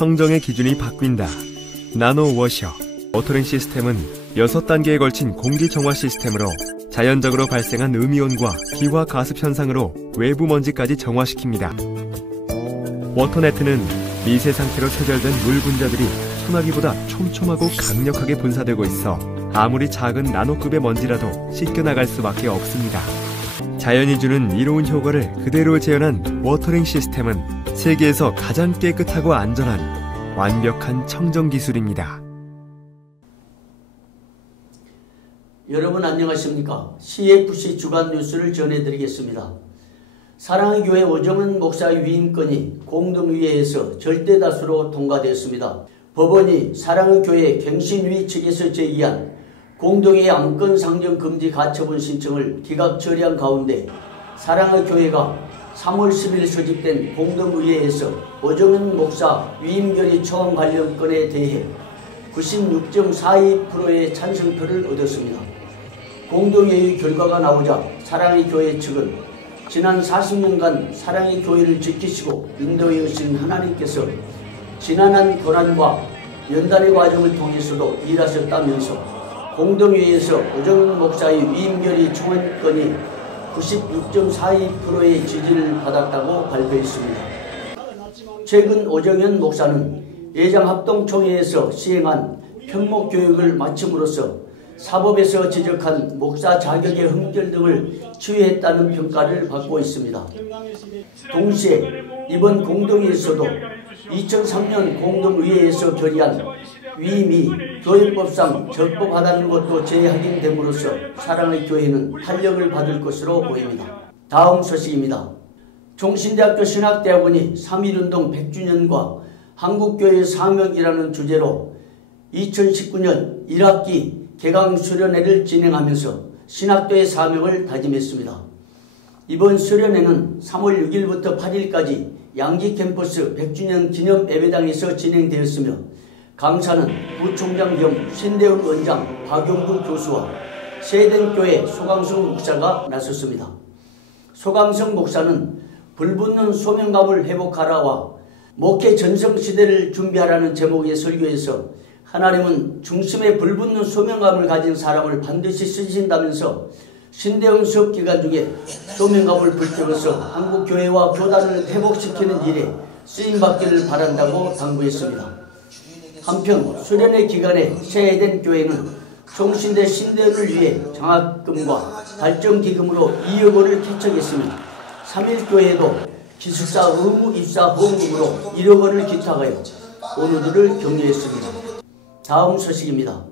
청정의 기준이 바뀐다. 나노워셔 워터링 시스템은 6단계에 걸친 공기정화 시스템으로 자연적으로 발생한 음이온과 기화 가습 현상으로 외부 먼지까지 정화시킵니다. 워터네트는 미세 상태로 체결된 물 분자들이 소나기보다 촘촘하고 강력하게 분사되고 있어 아무리 작은 나노급의 먼지라도 씻겨나갈 수밖에 없습니다. 자연이 주는 이로운 효과를 그대로 재현한 워터링 시스템은 세계에서 가장 깨끗하고 안전한 완벽한 청정 기술입니다. 여러분 안녕하십니까? CFC 주간 뉴스를 전해드리겠습니다. 사랑의 교회 오정은 목사의 위임건이 공동의회에서 절대다수로 통과되었습니다. 법원이 사랑의 교회 갱신위 측에서 제기한 공동의회 안건 상정 금지 가처분 신청을 기각 처리한 가운데 사랑의 교회가 3월 10일 소집된 공동의회에서 오정은 목사 위임결의 초안 관련 건에 대해 96.42%의 찬성표를 얻었습니다. 공동회의 결과가 나오자 사랑의 교회 측은 지난 40년간 사랑의 교회를 지키시고 인도해 오신 하나님께서 지난한 고난과 연단의 과정을 통해서도 일하셨다면서 공동회의에서 오정은 목사의 위임결의 초안건이 96.42%의 지지를 받았다고 발표했습니다. 최근 오정현 목사는 예장합동총회에서 시행한 편목교육을 마침으로써 사법에서 지적한 목사 자격의 흠결 등을 치유했다는 평가를 받고 있습니다. 동시에 이번 공동회에서도 2003년 공동의회에서 결의한 위임이 교회법상 적법하다는 것도 재확인됨으로써 사랑의 교회는 탄력을 받을 것으로 보입니다. 다음 소식입니다. 종신대학교 신학대학원이 3.1운동 100주년과 한국교회의 사명이라는 주제로 2019년 1학기 개강 수련회를 진행하면서 신학도의 사명을 다짐했습니다. 이번 수련회는 3월 6일부터 8일까지 양지 캠퍼스 100주년 기념 예배당에서 진행되었으며 강사는 부총장 겸 신대훈 원장, 박용구 교수와 세덴교회 소강성 목사가 나섰습니다. 소강성 목사는 불붙는 소명감을 회복하라와 목회 전성시대를 준비하라는 제목의 설교에서 하나님은 중심에 불붙는 소명감을 가진 사람을 반드시 쓰신다면서 신대훈 수업 기간 중에 소명감을 불태워서 한국교회와 교단을 회복시키는 일에 쓰임받기를 바란다고 당부했습니다. 한편 수련회 기간에 세eden 교회는 종신대 신대훈을 위해 장학금과 달정기금으로 2억 원을 개척했으며 3.1교회도 기숙사 의무 입사 후원금으로 1억 원을 기탁하여 원우들을 격려했습니다. 다음 소식입니다.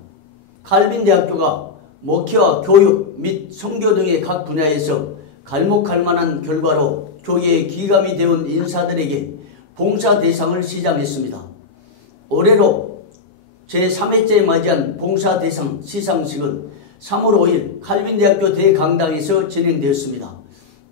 칼빈대학교가 목회와 교육 및 선교 등의 각 분야에서 갈목할만한 결과로 교회에 기감이 되온 인사들에게 봉사 대상을 시작했습니다. 올해로 제3회째에 맞이한 봉사 대상 시상식은 3월 5일 칼빈대학교 대강당에서 진행되었습니다.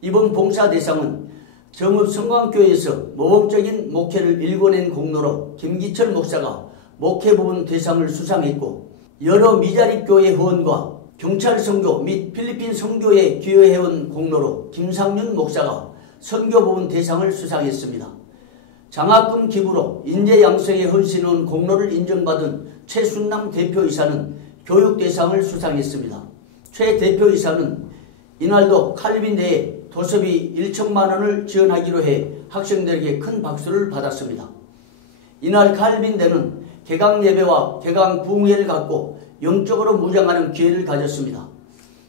이번 봉사 대상은 정읍성광교회에서 모범적인 목회를 일궈낸 공로로 김기철 목사가 목회 부분 대상을 수상했고 여러 미자립교회 후원과 경찰 선교 및 필리핀 선교에 기여해온 공로로 김상윤 목사가 선교 부분 대상을 수상했습니다. 장학금 기부로 인재 양성에 헌신한 공로를 인정받은 최순남 대표이사는 교육 대상을 수상했습니다. 최 대표이사는 이날도 칼빈대에 도서비 1천만 원을 지원하기로 해 학생들에게 큰 박수를 받았습니다. 이날 칼빈대는 개강 예배와 개강 부흥회를 갖고 영적으로 무장하는 기회를 가졌습니다.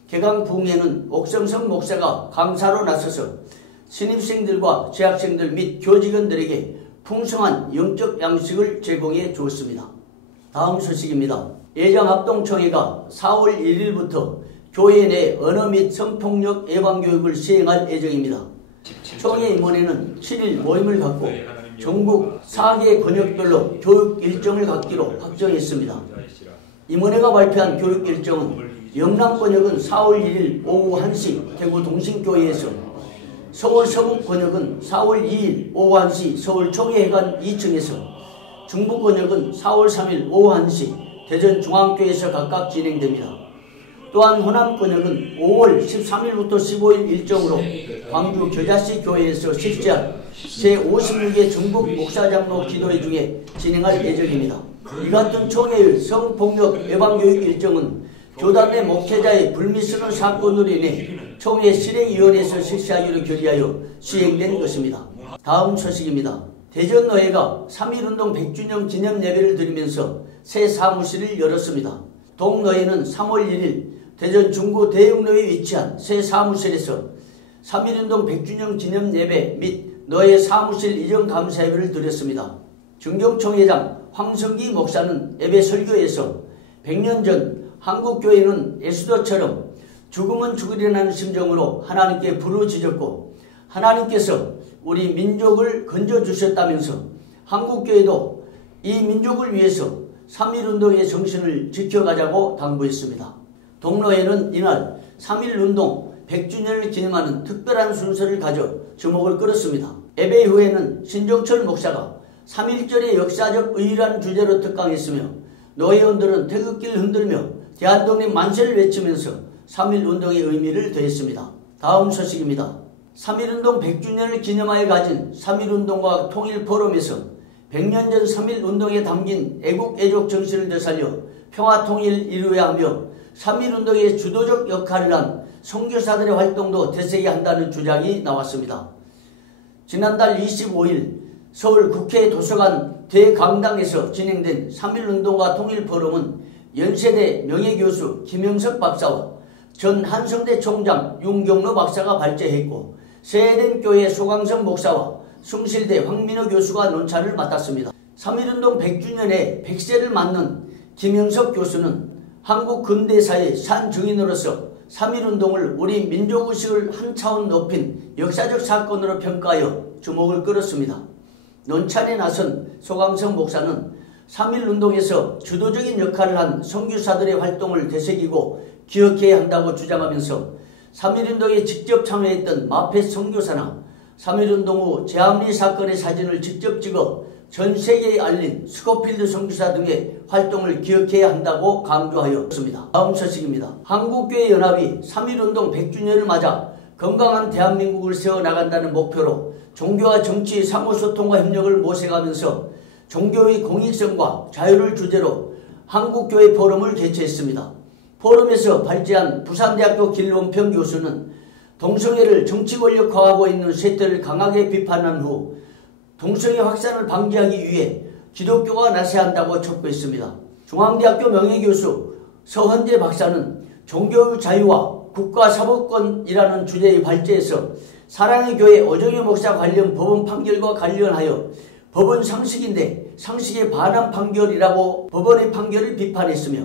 개강 부흥회는 옥성성 목사가 강사로 나서서 신입생들과 재학생들 및 교직원들에게 풍성한 영적 양식을 제공해 주었습니다. 다음 소식입니다. 예장합동총회가 4월 1일부터 교회 내 언어 및 성폭력 예방교육을 시행할 예정입니다. 총회 임원회는 7일 모임을 갖고 전국 4개 권역별로 교육 일정을 갖기로 확정했습니다. 임원회가 발표한 교육 일정은 영남 권역은 4월 1일 오후 1시 대구 동신교회에서, 서울 서북 권역은 4월 2일 오후 1시 서울 총회회관 2층에서, 중부 권역은 4월 3일 오후 1시 대전 중앙교회에서 각각 진행됩니다. 또한 호남 권역은 5월 13일부터 15일 일정으로 광주 겨자씨 교회에서 실시할 제56회 전국 목사장로 기도회 중에 진행할 예정입니다. 이 같은 총회의 성폭력 예방교육 일정은 교단 내 목회자의 불미스러운 사건으로 인해 총회 실행위원회에서 실시하기로 결의하여 시행된 것입니다. 다음 소식입니다. 대전노회가 3.1운동 100주년 기념 예배를 드리면서 새 사무실을 열었습니다. 동노회는 3월 1일 대전 중구 대흥로에 위치한 새 사무실에서 3.1운동 100주년 기념 예배 및 노회 사무실 이전 감사 예배를 드렸습니다. 정경총회장 황성기 목사는 예배 설교에서 100년 전 한국교회는 에스더처럼 죽으면 죽으리라는 심정으로 하나님께 부르짖었고 하나님께서 우리 민족을 건져주셨다면서 한국교회도 이 민족을 위해서 3.1운동의 정신을 지켜가자고 당부했습니다. 동로회는 이날 3.1운동 100주년을 기념하는 특별한 순서를 가져 주목을 끌었습니다. 예배 후에는 신정철 목사가 3.1절의 역사적 의의라는 주제로 특강했으며 노회원들은 태극기를 흔들며 대한독립 만세를 외치면서 3.1운동의 의미를 더했습니다. 다음 소식입니다. 3.1운동 100주년을 기념하여 가진 3.1운동과 통일포럼에서 100년 전 3.1운동에 담긴 애국애족 정신을 되살려 평화통일을 이루어야 하며 3.1운동의 주도적 역할을 한 선교사들의 활동도 되새겨야 한다는 주장이 나왔습니다. 지난달 25일 서울 국회 도서관 대강당에서 진행된 3.1운동과 통일포럼은 연세대 명예교수 김영석 박사와 전 한성대 총장 윤경로 박사가 발제했고 세den교회 소강성 목사와 숭실대 황민호 교수가 논차를 맡았습니다. 3.1운동 100주년에 100세를 맞는 김영석 교수는 한국 근대사의 산 증인으로서 3.1운동을 우리 민족의식을 한 차원 높인 역사적 사건으로 평가하여 주목을 끌었습니다. 논찬에 나선 소강성 목사는 3.1운동에서 주도적인 역할을 한 선교사들의 활동을 되새기고 기억해야 한다고 주장하면서 3.1운동에 직접 참여했던 마페 선교사나 3.1운동 후 제암리 사건의 사진을 직접 찍어 전 세계에 알린 스코필드 선교사 등의 활동을 기억해야 한다고 강조하였습니다. 다음 소식입니다. 한국교회연합이 3.1운동 100주년을 맞아 건강한 대한민국을 세워나간다는 목표로 종교와 정치 상호소통과 협력을 모색하면서 종교의 공익성과 자유를 주제로 한국교회 포럼을 개최했습니다. 포럼에서 발제한 부산대학교 길원평 교수는 동성애를 정치 권력화하고 있는 세태를 강하게 비판한 후 동성애 확산을 방지하기 위해 기독교가 나서야 한다고 촉구했습니다. 중앙대학교 명예교수 서헌재 박사는 종교의 자유와 국가사법권이라는 주제의 발제에서 사랑의 교회 오정희 목사 관련 법원 판결과 관련하여 법은 상식인데 상식에 반한 판결이라고 법원의 판결을 비판했으며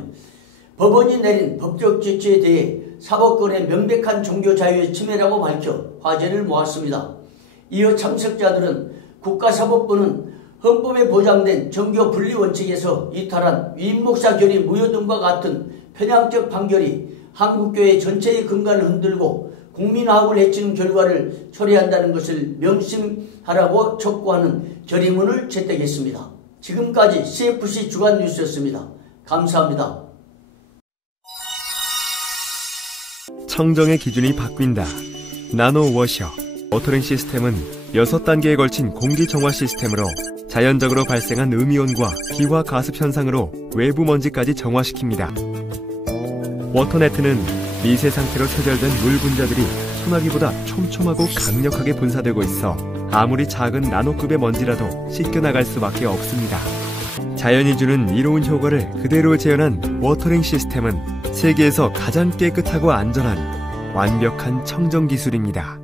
법원이 내린 법적 지침에 대해 사법권의 명백한 종교 자유의 침해라고 밝혀 화제를 모았습니다. 이어 참석자들은 국가사법부는 헌법에 보장된 정교 분리 원칙에서 이탈한 위임 목사 결의 무효 등과 같은 편향적 판결이 한국교회 전체의 근간을 흔들고 국민화합을 해치는 결과를 초래한다는 것을 명심하라고 촉구하는 결의문을 채택했습니다. 지금까지 CFC 주간 뉴스였습니다. 감사합니다. 청정의 기준이 바뀐다. 나노워셔. 워터링 시스템은 6단계에 걸친 공기 정화 시스템으로 자연적으로 발생한 음이온과 기화 가습 현상으로 외부 먼지까지 정화시킵니다. 워터네트는 미세 상태로 체결된 물 분자들이 소나기보다 촘촘하고 강력하게 분사되고 있어 아무리 작은 나노급의 먼지라도 씻겨나갈 수밖에 없습니다. 자연이 주는 이로운 효과를 그대로 재현한 워터링 시스템은 세계에서 가장 깨끗하고 안전한 완벽한 청정 기술입니다.